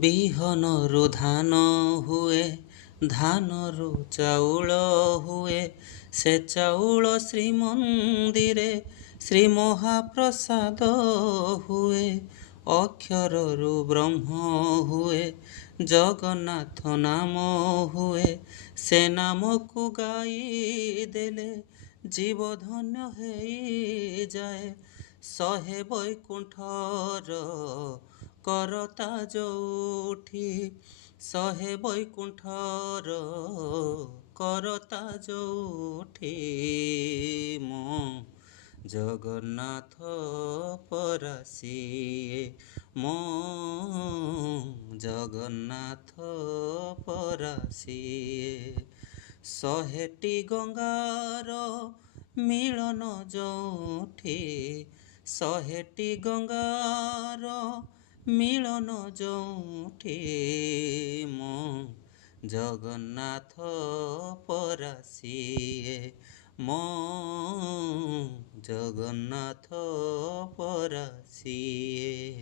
ବିହନରୁ ଧାନ ହୁଏ, ଧାନରୁ ଚାଉଳ ହୁଏ, ସେ ଚାଉଳ ଶ୍ରୀମନ୍ଦିରେ ଶ୍ରୀ ମହାପ୍ରସାଦ ହୁଏ। ଅକ୍ଷରରୁ ବ୍ରହ୍ମ ହୁଏ, ଜଗନ୍ନାଥ ନାମ ହୁଏ, ସେ ନାମକୁ ଗାଇ ଦେଲେ ଜୀବ ଧନ୍ୟ ହେଇଯାଏ। ଶହେ ବୈକୁଣ୍ଠର କରତା ଯୋଉଠି, ଶହେ ବୈକୁଣ୍ଠର କରତା ଯୋଉଠି, ମୋ ଜଗନ୍ନାଥ ପରା ସିଏ, ମୋ ଜଗନ୍ନାଥ ପରା ସିଏ। ଶହେଟି ଗଙ୍ଗାର ମିଳନ ଯୋଉଠି, ଶହେଟି ଗଙ୍ଗାର ମିଳନ ଯୋଉଠି, ମୋ ଜଗନ୍ନାଥ ପରା ସିଏ, ମୋ ଜଗନ୍ନାଥ ପରା ସିଏ।